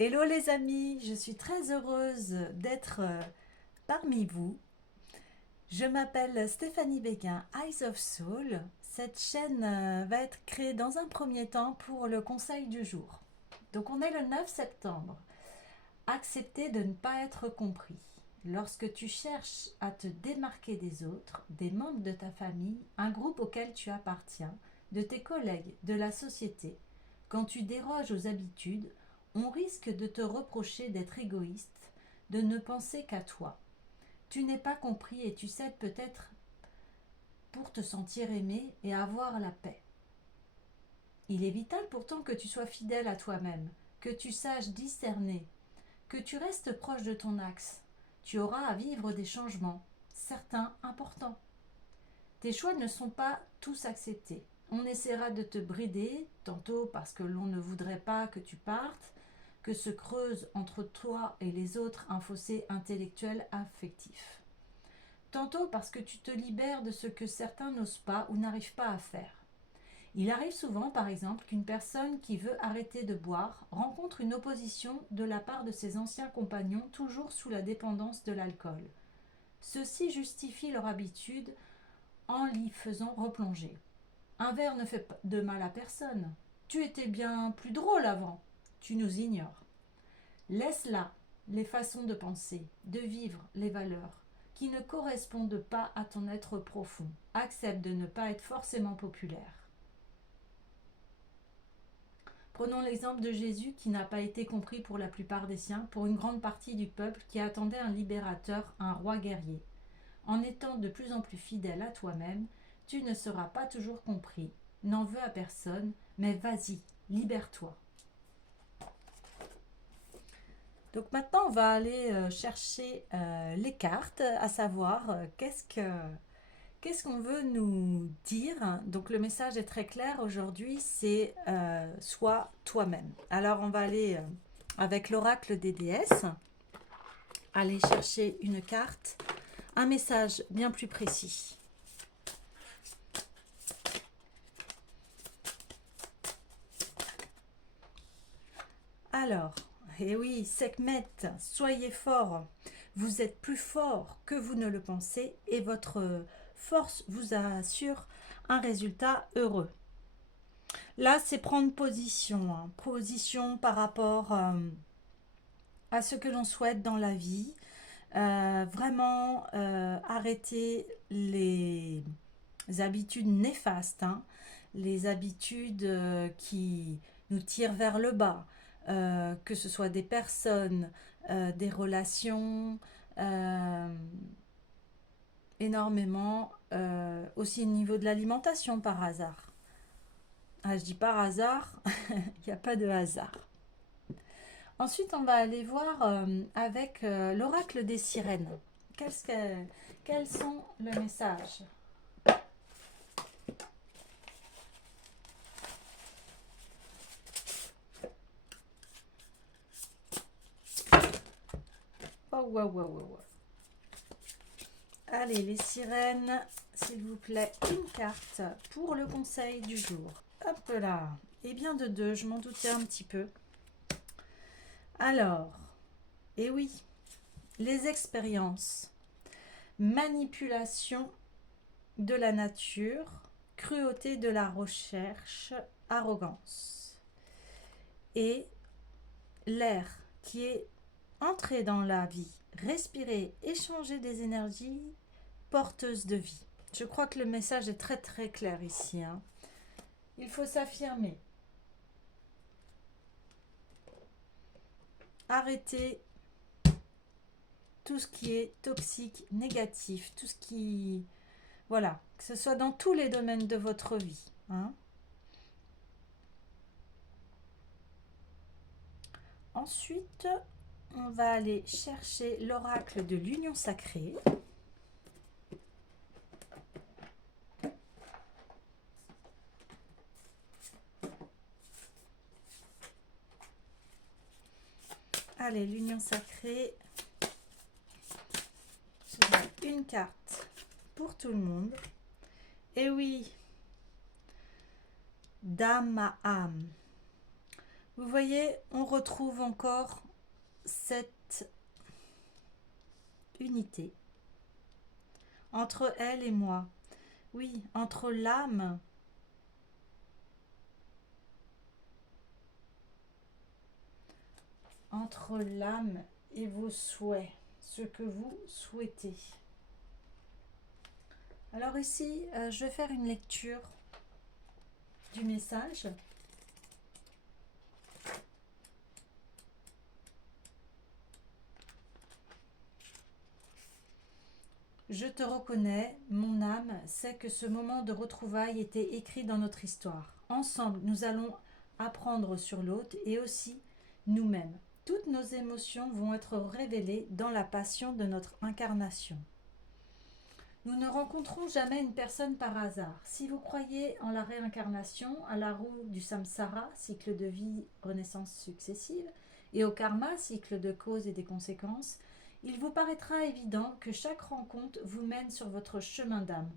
Hello les amis, je suis très heureuse d'être parmi vous. Je m'appelle Stéphanie Béguin, Eyes of Soul. Cette chaîne va être créée dans un premier temps pour le conseil du jour. Donc on est le 9 septembre. Accepter de ne pas être compris. Lorsque tu cherches à te démarquer des autres, des membres de ta famille, un groupe auquel tu appartiens, de tes collègues, de la société, quand tu déroges aux habitudes, on risque de te reprocher d'être égoïste, de ne penser qu'à toi. Tu n'es pas compris et tu cèdes peut-être pour te sentir aimé et avoir la paix. Il est vital pourtant que tu sois fidèle à toi-même, que tu saches discerner, que tu restes proche de ton axe. Tu auras à vivre des changements, certains importants. Tes choix ne sont pas tous acceptés. On essaiera de te brider, tantôt parce que l'on ne voudrait pas que tu partes, que se creuse entre toi et les autres un fossé intellectuel affectif. Tantôt parce que tu te libères de ce que certains n'osent pas ou n'arrivent pas à faire. Il arrive souvent, par exemple, qu'une personne qui veut arrêter de boire rencontre une opposition de la part de ses anciens compagnons toujours sous la dépendance de l'alcool. Ceux-ci justifient leur habitude en l'y faisant replonger. Un verre ne fait de mal à personne. Tu étais bien plus drôle avant. Tu nous ignores. Laisse là les façons de penser, de vivre les valeurs qui ne correspondent pas à ton être profond. Accepte de ne pas être forcément populaire. Prenons l'exemple de Jésus qui n'a pas été compris pour la plupart des siens, pour une grande partie du peuple qui attendait un libérateur, un roi guerrier. En étant de plus en plus fidèle à toi-même, tu ne seras pas toujours compris. N'en veux à personne, mais vas-y, libère-toi. Donc maintenant, on va aller chercher les cartes, à savoir qu'est-ce qu'on veut nous dire. Donc le message est très clair aujourd'hui, c'est sois toi-même. Alors on va aller avec l'oracle des déesses, aller chercher une carte, un message bien plus précis. Alors, eh oui, Sekhmet, soyez fort. Vous êtes plus fort que vous ne le pensez et votre force vous assure un résultat heureux. Là, c'est prendre position, hein. Position par rapport à ce que l'on souhaite dans la vie. Vraiment arrêter les habitudes néfastes, hein, les habitudes qui nous tirent vers le bas, que ce soit des personnes, des relations, énormément, aussi au niveau de l'alimentation par hasard. Ah, je dis par hasard, il n'y a pas de hasard. Ensuite, on va aller voir avec l'oracle des sirènes. Quels sont le message? Oh, wow, wow, wow, wow. Allez, les sirènes, s'il vous plaît, une carte pour le conseil du jour. Hop là. Et bien de deux, je m'en doutais un petit peu. Alors, et oui, les expériences, manipulation de la nature, cruauté de la recherche, arrogance. Et l'air qui est entré dans la vie, respirer, échanger des énergies porteuses de vie. Je crois que le message est très très clair ici, hein. Il faut s'affirmer. Arrêter tout ce qui est toxique, négatif, tout ce qui... Voilà, que ce soit dans tous les domaines de votre vie, hein. Ensuite, on va aller chercher l'oracle de l'union sacrée. Allez, l'union sacrée. Je mets une carte pour tout le monde. Et oui, dame à âme. Vous voyez, on retrouve encore cette unité entre elle et moi. Oui, entre l'âme et vos souhaits, ce que vous souhaitez. Alors ici, je vais faire une lecture du message. Je te reconnais, mon âme sait que ce moment de retrouvailles était écrit dans notre histoire. Ensemble, nous allons apprendre sur l'autre et aussi nous-mêmes. Toutes nos émotions vont être révélées dans la passion de notre incarnation. Nous ne rencontrons jamais une personne par hasard. Si vous croyez en la réincarnation, à la roue du samsara, cycle de vie, renaissance successive, et au karma, cycle de causes et des conséquences, il vous paraîtra évident que chaque rencontre vous mène sur votre chemin d'âme.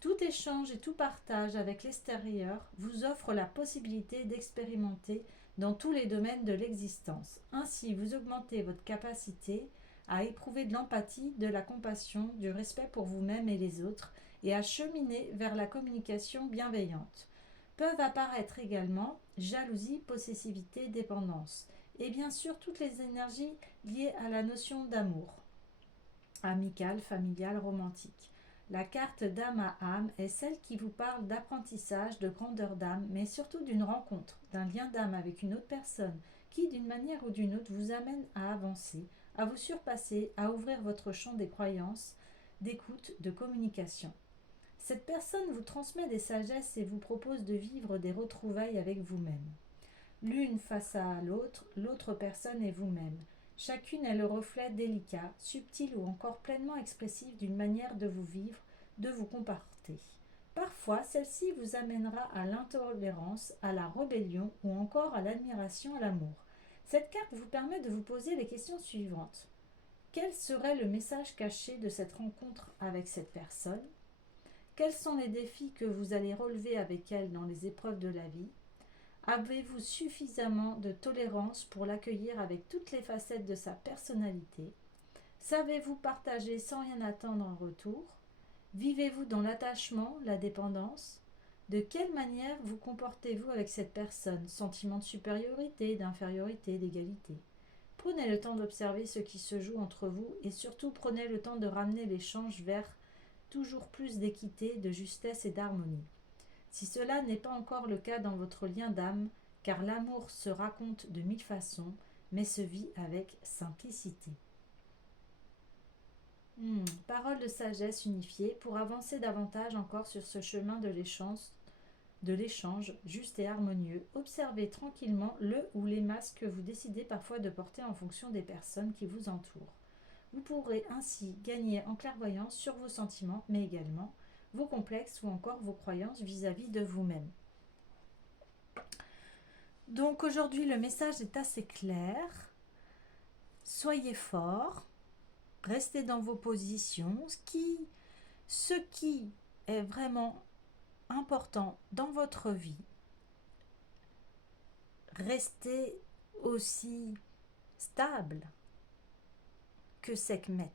Tout échange et tout partage avec l'extérieur vous offre la possibilité d'expérimenter dans tous les domaines de l'existence. Ainsi, vous augmentez votre capacité à éprouver de l'empathie, de la compassion, du respect pour vous-même et les autres, et à cheminer vers la communication bienveillante. Peuvent apparaître également jalousie, possessivité, dépendance, et bien sûr toutes les énergies liées à la notion d'amour, amical, familial, romantique. La carte d'âme à âme est celle qui vous parle d'apprentissage, de grandeur d'âme, mais surtout d'une rencontre, d'un lien d'âme avec une autre personne qui, d'une manière ou d'une autre, vous amène à avancer, à vous surpasser, à ouvrir votre champ des croyances, d'écoute, de communication. Cette personne vous transmet des sagesses et vous propose de vivre des retrouvailles avec vous-même. L'une face à l'autre, l'autre personne est vous-même. Chacune est le reflet délicat, subtil ou encore pleinement expressif d'une manière de vous vivre, de vous comporter. Parfois, celle-ci vous amènera à l'intolérance, à la rébellion ou encore à l'admiration, à l'amour. Cette carte vous permet de vous poser les questions suivantes. Quel serait le message caché de cette rencontre avec cette personne? Quels sont les défis que vous allez relever avec elle dans les épreuves de la vie? Avez-vous suffisamment de tolérance pour l'accueillir avec toutes les facettes de sa personnalité? Savez-vous partager sans rien attendre en retour? Vivez-vous dans l'attachement, la dépendance? De quelle manière vous comportez-vous avec cette personne? Sentiment de supériorité, d'infériorité, d'égalité? Prenez le temps d'observer ce qui se joue entre vous et surtout prenez le temps de ramener l'échange vers toujours plus d'équité, de justesse et d'harmonie. Si cela n'est pas encore le cas dans votre lien d'âme, car l'amour se raconte de mille façons, mais se vit avec simplicité. Parole de sagesse unifiée pour avancer davantage encore sur ce chemin de l'échange juste et harmonieux. Observez tranquillement le ou les masques que vous décidez parfois de porter en fonction des personnes qui vous entourent. Vous pourrez ainsi gagner en clairvoyance sur vos sentiments, mais également vos complexes ou encore vos croyances vis-à-vis de vous-même. Donc aujourd'hui, le message est assez clair. Soyez forts, restez dans vos positions. Ce qui est vraiment important dans votre vie, restez aussi stable que Sekhmet.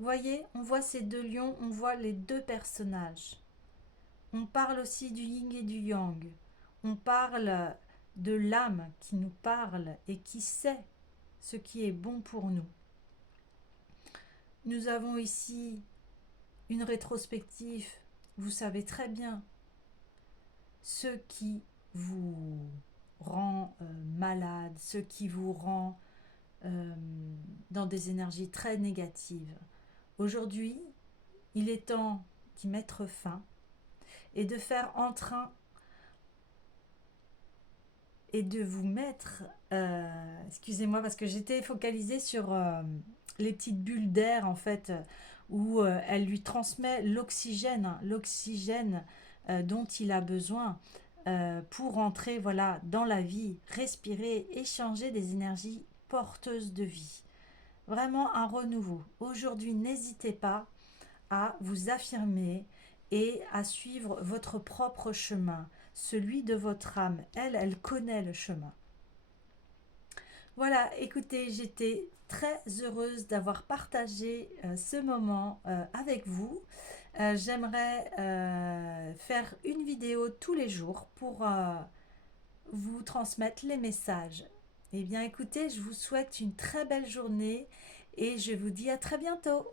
Voyez, on voit ces deux lions, on voit les deux personnages. On parle aussi du yin et du yang. On parle de l'âme qui nous parle et qui sait ce qui est bon pour nous. Nous avons ici une rétrospective. Vous savez très bien ce qui vous rend malade, ce qui vous rend dans des énergies très négatives. Aujourd'hui, il est temps d'y mettre fin et de faire entrain et de vous mettre, excusez-moi parce que j'étais focalisée sur les petites bulles d'air en fait, où elle lui transmet l'oxygène, dont il a besoin pour entrer voilà, dans la vie, respirer, échanger des énergies porteuses de vie. Vraiment un renouveau. Aujourd'hui, n'hésitez pas à vous affirmer et à suivre votre propre chemin. celui de votre âme. Elle connaît le chemin. Voilà, écoutez, j'étais très heureuse d'avoir partagé ce moment avec vous. J'aimerais faire une vidéo tous les jours pour vous transmettre les messages. Eh bien, écoutez, je vous souhaite une très belle journée et je vous dis à très bientôt.